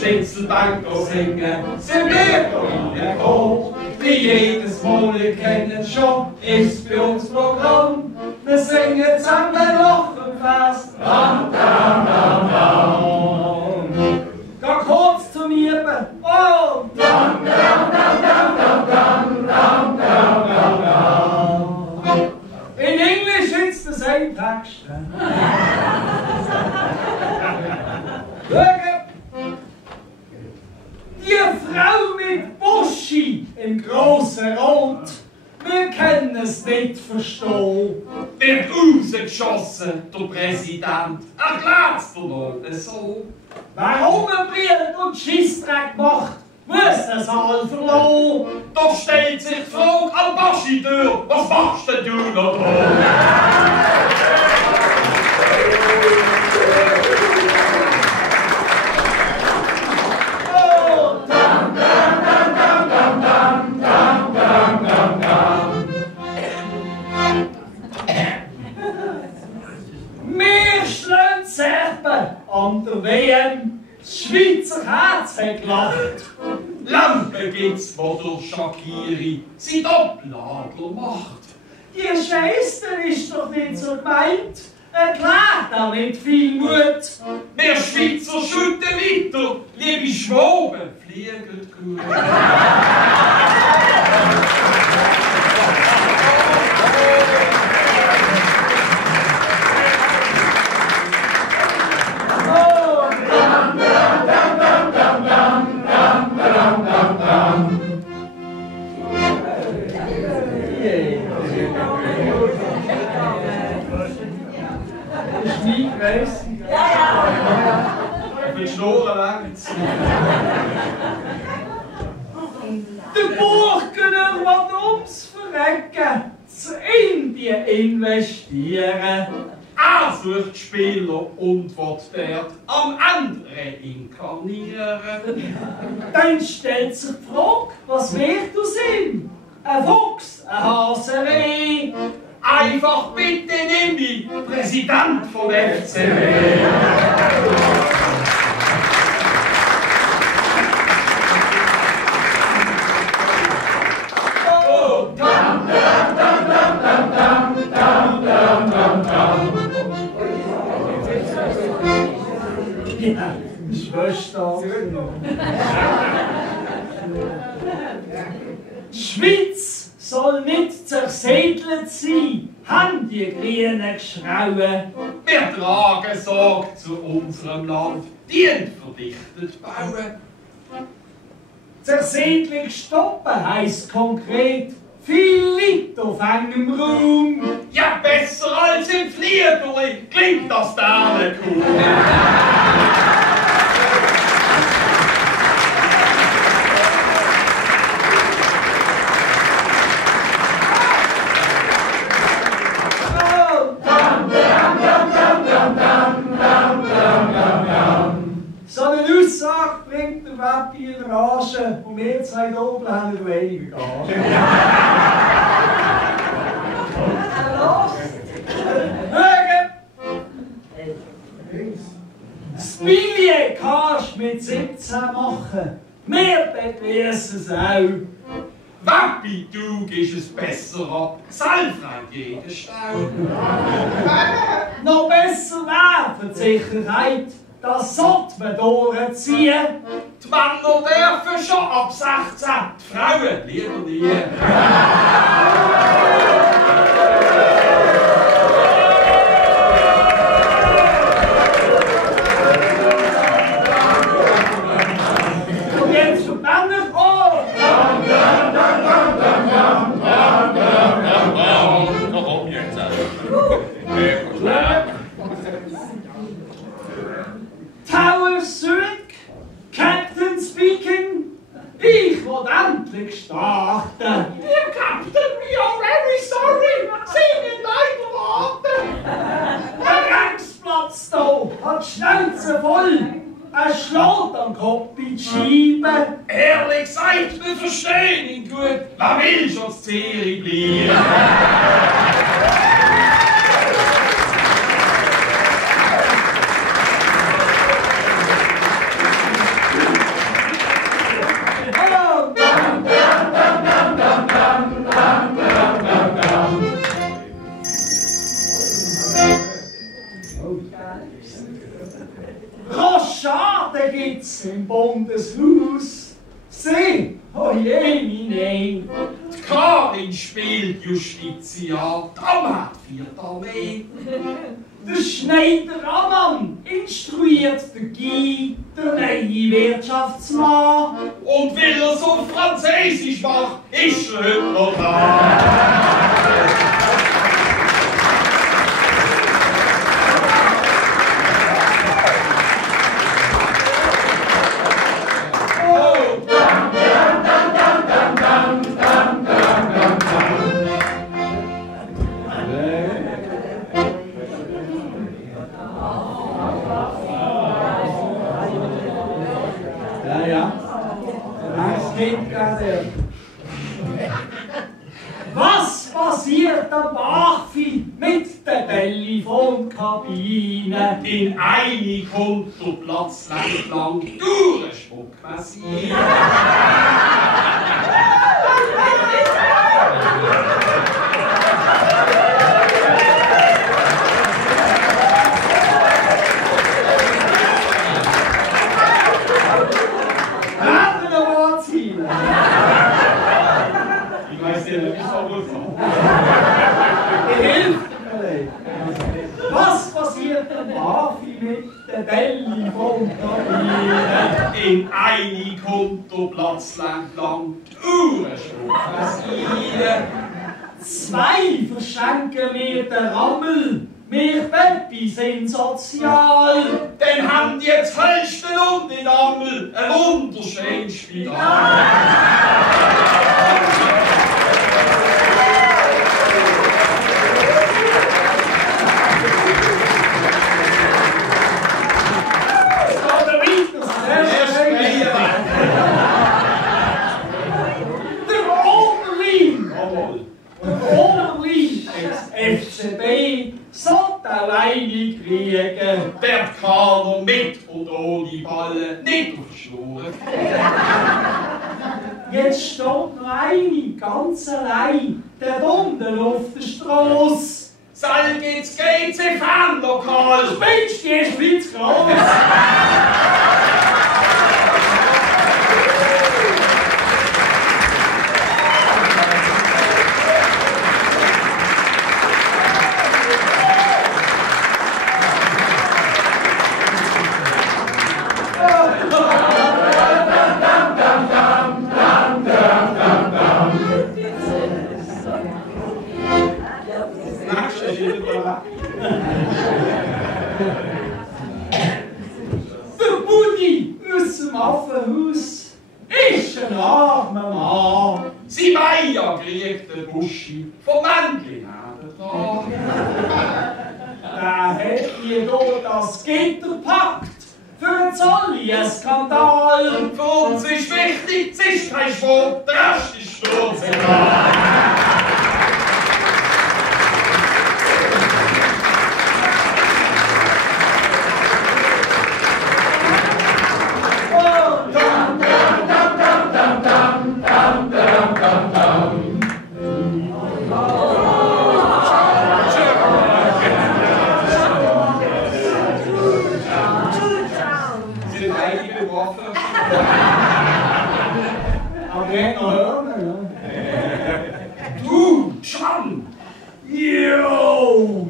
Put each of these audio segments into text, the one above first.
Schnitzelbanko singen, sind wir in Chor. Wie jedes Mal, ihr kennt es schon, ist bei uns Programm. Wir singen zusammen lachen fest. Dam, dam, dam, dam. Geh kurz zum Lieben und dam, dam, dam, dam, dam, dam, dam, dam, dam, dam. In English ist das ein Text. Die Frau mit Buschi im grossen Rot, wir können es nicht verstehen. Wird rausgeschossen, der Präsident, erklärt's dir noch so. Wer rumbrüllt und Scheissdreck macht, muss den Saal verlassen. Doch stellt sich die Frage an Baschi-Tür, was machst denn du noch da? An der WM, das Schweizer Herz hat gelacht. Lampen gibt's, wo der Shakiri sein Doppladler macht. Die Scheiße ist doch nicht so gemeint, erklärt auch nicht viel Mut. Wir Schweizer schütten weiter, liebe Schwaben, fliegen gut. Der Burgener will ums Verrecken zu Indien investieren. Er sucht Spieler und wird dort am Ende reinkarnieren. Dann stellt sich die Frage, was wird aus ihm? Ein Fuchs, ein Haserei. Einfach bitte nimm mich, Präsident von FCW. Ja, Schwester. Die Schweiz soll nicht zersiedelt sein, haben die grünen Geschrauen. Wir tragen Sorge zu unserem Land, die verdichtet bauen. Zersiedlung stoppen heisst konkret, viel Leid auf engem Raum. Ja, besser als im Fliegerli klingt das Sternenkuh. So eine Aussage bringt der Webbi in Rage und wir zwei oben haben eine weniger Gage. Das Billet kannst du mit 17 machen, wir begrüßen es auch. Webbi, du gehst es besser ab, Salfrei jeden Stau. Noch besser wäre für die Sicherheit, das sollte man durchziehen. Die Männer dürfen schon ab 16, die Frauen lieber nie. Und jetzt für die Männer kommen! Warum jetzt? geblieben. Rochade gibt's im Bundeshaus. Sieh, oh je, meine. Die Karin spielt Justiziar, drum hat vierte Armee. Der Schneider Ammann instruiert den Guy, der neue Wirtschaftsmann. Und weil er so Französisch macht, ist er heute noch da. Was passiert am Bachvieh mit der Telefonkabine? In eine kommt der Platz lang durchspuckmassiv. Ich weiß nicht, wie es auch wohl Was passiert am Bachvieh mit der Telefonkabine? in eine kommt der Platz lang durchspuckmassiv. Zwei verschenken mir den Rammel. Wir Peppi sind sozial. Dann haben die jetzt Hölsten um den Ammel ein wunderschönes Spital. FCB sollte alleine kriegen. Der Kader mit und ohne Ballen nicht aufschnurren. Jetzt steht noch eine ganz allein, der unten auf der Strasse. Soll geht's GC-Fanlokal. Spinnst du, die ist viel zu groß. Der Buddy aus dem Affenhaus ist ein armer Mann. Sie Meier kriegt den Buschi vom Männchen dran. Der hat hier das Gitter gepackt für einen Zolli-Skandal. Für uns ist wichtig, es ist kein Sport, der Rest ist sturzegal. Du, John! Jo!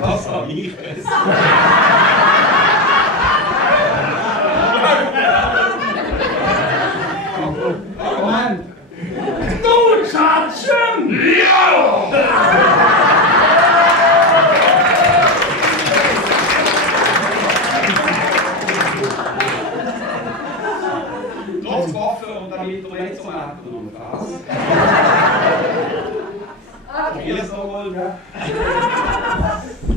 Was hab ich es? Moment! Du, Schatschen! Ja! Trotz Waffe und damit der letzte Mal und was? Probier's noch mal.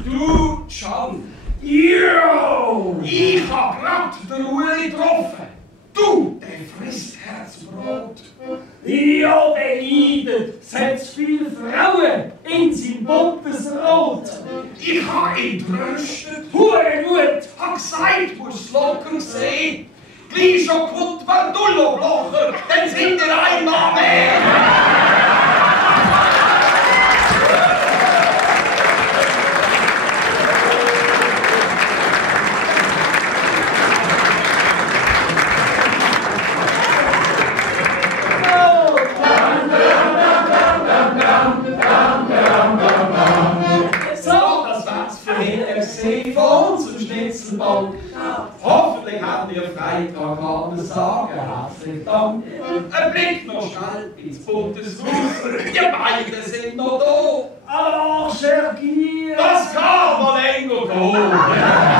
Du, John! Jo! Ich hab grad den Uli getroffen! Du, der frisst Herzbrot! Jo, beneidet, setzt viele Frauen in sein buntes Rot. Ich habe ihn tröstet. Hurenut, hab gesagt, musst locker sehen. Gleich schon kommt Bandullo-Blocher, dann sind wir einmal mehr. Von unserem Schnitzelbank. Hoffentlich haben wir Freitag an Sagen. Herzlichen Dank. Ein Blick noch schnell ins buntes Haus. Die beiden sind noch da. Alors, cher Guy. Das kann mal länger gehen.